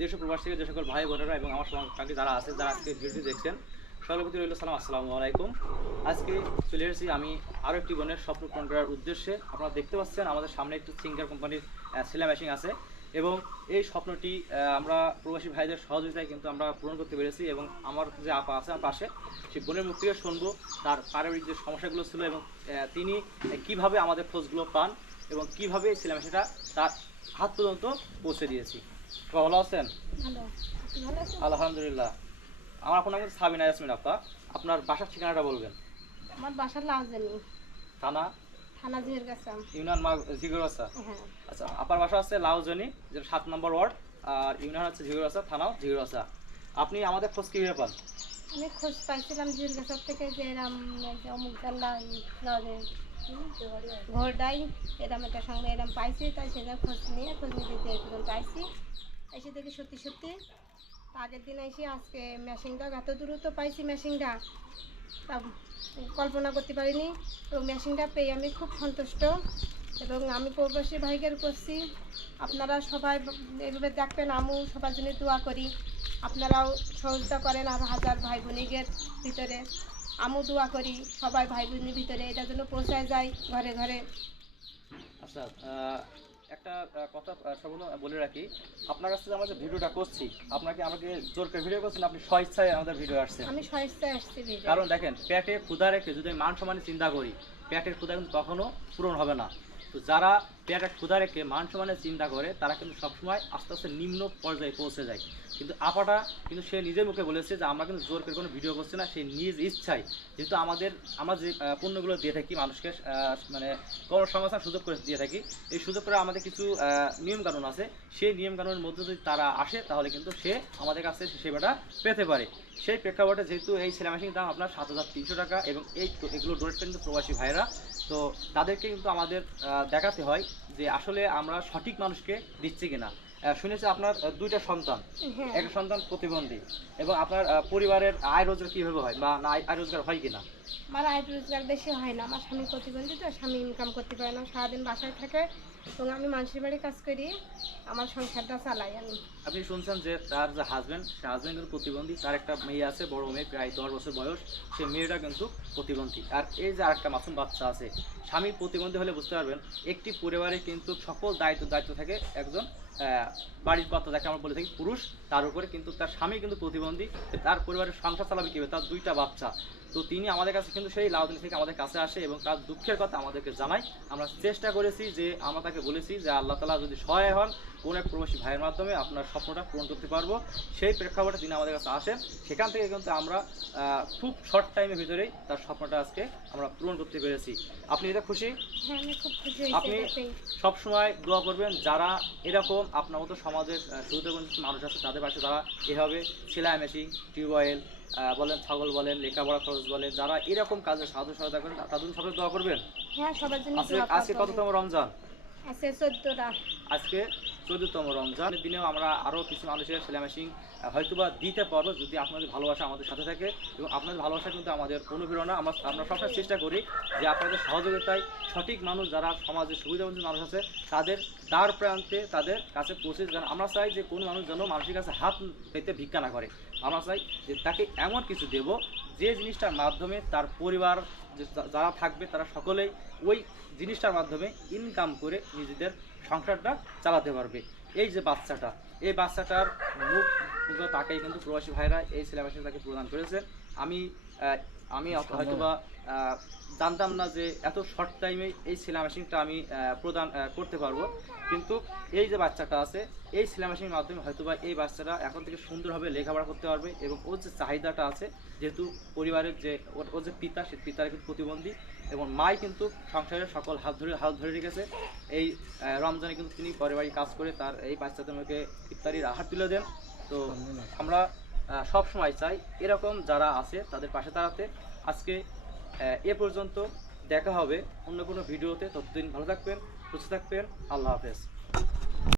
দেশ প্রবাস থেকে যে সকল ভাই বোনেরা এবং আমার সঙ্গে যারা আছে, যারা আজকে ভিডিওটি দেখছেন সকলের প্রতি রইল সালাম, আসসালামু আলাইকুম। আজকে চলে এসেছি আমি আরও একটি বোনের স্বপ্ন পূরণ করার উদ্দেশ্যে। আপনারা দেখতে পাচ্ছেন, আমাদের সামনে একটি সিঙ্গার কোম্পানির সেলাই মেশিন আছে এবং এই স্বপ্নটি আমরা প্রবাসী ভাইদের সহযোগিতায় কিন্তু আমরা পূরণ করতে পেরেছি এবং আমার যে আপা আছে আমার পাশে, সেই বোনের মুখ থেকে শুনব তার পারিবারিক যে সমস্যাগুলো ছিল এবং তিনি কীভাবে আমাদের খোঁজগুলো পান এবং কীভাবে এই সেলাই মেশিনটা তার হাত পর্যন্ত পৌঁছে দিয়েছি। ভালো আছেন? আলহামদুলিল্লাহ। আমার আপনার নাম সাবিনা ইয়াসমিন আপা আপনার বাসার ঠিকানাটা বলবেন? আমার বাসা লাউজানি থানা? থানা জিহের কাছে ইউনিয়ন মা ঝিগুরাসা হ্যাঁ। আচ্ছা আপার বাসা আছে লাউজনি যেটা সাত নম্বর ওয়ার্ড আর ইউনিয়ন থানাও আপনি আমাদের খোঁজ কীভাবে পান? আমি খোঁজ পাইছিলাম জিহের থেকে যে এরম অমুক জানলা ঘরটাই এরম একটা সঙ্গে এরম পাইছি, তাই সেটা খোঁজ নিয়ে, খোঁজ দিতে এই পর্যন্ত এসে দেখি সত্যি সত্যি আগের দিন এসে আজকে মেশিনটা এত দ্রুত পাইছি মেশিনটা তা কল্পনা করতে পারিনি। তো মেশিনটা পেয়ে আমি খুব সন্তুষ্ট এবং আমি প্রবাসী ভাইদের করছি। আপনারা সবাই এভাবে দেখবেন আমু সবার জন্য দোয়া করি। আপনারাও সহযোগিতা করেন আর হাজার ভাই বোনিদের ভিতরে। আমু দোয়া করি সবাই ভাই বোনের ভিতরে এটার জন্য পৌঁছায় যায় ঘরে ঘরে। আচ্ছা একটা কথা আহ, বলে রাখি। আপনার কাছে যে আমরা যে ভিডিওটা করছি আপনাকে আমাকে জোর করে ভিডিও করছেন আপনি স্বেচ্ছায় আমাদের ভিডিও আসছে আমি সহিস্তায় আসছি ভিডিও। কারণ দেখেন পেটে ক্ষুধা রেখে যদি আমি মান সম্মানে চিন্তা করি পেটের ক্ষুধা কিন্তু কখনো পূরণ হবে না। তো যারা পেটের ক্ষুধা রেখে মান সম্মানে চিন্তা করে, তারা কিন্তু সবসময় আস্তে আস্তে নিম্ন পর্যায়ে পৌঁছে যায়। কিন্তু আপাটা কিন্তু সে নিজের মুখে বলেছে যে, আমরা কিন্তু জোর করে কোনো ভিডিও করছি না, সে নিজ ইচ্ছায়। যেহেতু আমাদের, আমরা যে পণ্যগুলো দিয়ে থাকি, মানুষকে মানে কর্মসংস্থান সুযোগ করে দিয়ে থাকি, এই সুযোগ করে আমাদের কিছু নিয়মকানুন আছে। সেই নিয়মকানুনের মধ্যে যদি তারা আসে, তাহলে কিন্তু সে আমাদের কাছে সেবাটা পেতে পারে। সেই প্রেক্ষাপটে যেহেতু এই সেলাই মেশিনের দাম আপনার সাত হাজার তিনশো টাকা এবং এই, এগুলো ডোনেট কিন্তু প্রবাসী ভাইরা তো তাদেরকে কিন্তু আমাদের দেখাতে হয় যে আসলে আমরা সঠিক মানুষকে দিচ্ছি কিনা। শুনেছি আপনার দুইটা সন্তান। হ্যাঁ। একটা সন্তান প্রতিবন্ধী এবং আপনার পরিবারের আয় রোজগার কীভাবে হয় বা আয় রোজগার হয় কিনা? আমার আয় রোজগার বেশি হয় না। আমার স্বামী প্রতিবন্ধী তো, স্বামী ইনকাম করতে পারে না। সারাদিন বাসায় থাকে এবং আমি মানুষের বাড়ি কাজ করি, আমার সংসারটা চালাই আমি। আপনি শুনছেন যে তার যে হাজব্যান্ড সে হাজব্যান্ড কিন্তু প্রতিবন্ধী। তার একটা মেয়ে আছে, বড় মেয়ে, প্রায় দশ বছর বয়স। সে মেয়েটা কিন্তু প্রতিবন্ধী। আর এই যে আরেকটা মাসুম বাচ্চা আছে, স্বামী প্রতিবন্ধী হলে বুঝতে পারবেন, একটি পরিবারে কিন্তু সকল দায়িত্ব দায়িত্ব থাকে একজন বাড়ির কর্তা, যাকে আমরা বলে থাকি পুরুষ, তার উপরে কিন্তু তার স্বামী কিন্তু প্রতিবন্ধী। তার পরিবারের সংসার চালাবে কীভাবে? তার দুইটা বাচ্চা। তো তিনি আমাদের কাছে কিন্তু সেই লাউদিন থেকে আমাদের কাছে আসে এবং তার দুঃখের কথা আমাদেরকে জানায়। আমরা চেষ্টা করেছি যে আমরা তাকে বলেছি যে আল্লাহ তালা যদি সহায় হন কোন এক প্রবাসী ভাইয়ের মাধ্যমে আপনার স্বপ্নটা পূরণ করতে পারব। সেই প্রেক্ষাপটে তিনি আমাদের কাছে আসেন। সেখান থেকে কিন্তু আমরা খুব শর্ট টাইমের ভিতরেই তার স্বপ্নটা আজকে আমরা পূরণ করতে পেরেছি। আপনি এটা খুশি? হ্যাঁ আপনি সবসময় সব দোয়া করবেন যারা এরকম আপনার মতো সমাজের সুবিধাবঞ্চিত মানুষ আছে তাদের পাশে তারা এভাবে সেলাই মেশিন টিউবওয়েল বলেন ছাগল বলেন লেখাপড়া খরচ বলেন যারা এরকম কাজে সাহায্য সহায়তা করেন তাদের সবাই দোয়া করবেন? হ্যাঁ সবার জন্য আজকে কততম রমজান? আজকে চোদ্দটা। আজকে চোদ্দতম রমজানের দিনেও আমরা আরও কিছু মানুষের সেলাই মেশিন হয়তোবা দিতে পারব যদি আপনাদের ভালোবাসা আমাদের সাথে থাকে এবং আপনাদের ভালোবাসা কিন্তু আমাদের অনুপ্রেরণা। আমরা আমরা সবসময় চেষ্টা করি যে আপনাদের সহযোগিতায় সঠিক মানুষ যারা সমাজে সুবিধাবঞ্চিত মানুষ আছে, তাদের দ্বার প্রান্তে তাদের কাছে পৌঁছে যেন আমরা চাই যে কোনো মানুষ যেন মানুষের কাছে হাত পেতে ভিক্ষা না করে। আমরা চাই যে তাকে এমন কিছু দেব যে জিনিসটার মাধ্যমে তার পরিবার যারা থাকবে তারা সকলেই ওই জিনিসটার মাধ্যমে ইনকাম করে নিজেদের সংসারটা চালাতে পারবে। এই যে বাচ্চাটা, এই বাচ্চাটার মুখ তাকেই কিন্তু প্রবাসী ভাইরা এই সিলেবাসে তাকে প্রদান করেছে আমি আমি হয়তোবা জানতাম না যে এত শর্ট টাইমে এই সেলাই মেশিনটা আমি প্রদান করতে পারব। কিন্তু এই যে বাচ্চাটা আছে এই সেলাই মেশিনের মাধ্যমে হয়তোবা এই বাচ্চাটা এখন থেকে সুন্দরভাবে লেখাপড়া করতে পারবে এবং ওর যে চাহিদাটা আছে যেহেতু পরিবারের যে ওর যে পিতা সে পিতার কিন্তু প্রতিবন্ধী এবং মাই কিন্তু সংসারের সকল হাত ধরে হাত ধরে রেখেছে। এই রমজানে কিন্তু তিনি পারিবারিক কাজ করে তার এই বাচ্চাদেরকে ইফতারির আহার তুলে দেন। তো আমরা সব সময় চাই। এরকম যারা আছে, তাদের পাশে দাঁড়াতে। আজকে এ পর্যন্ত দেখা হবে অন্য কোনো ভিডিওতে। ততদিন ভালো থাকবেন, সুস্থ থাকবেন। আল্লাহ হাফেজ।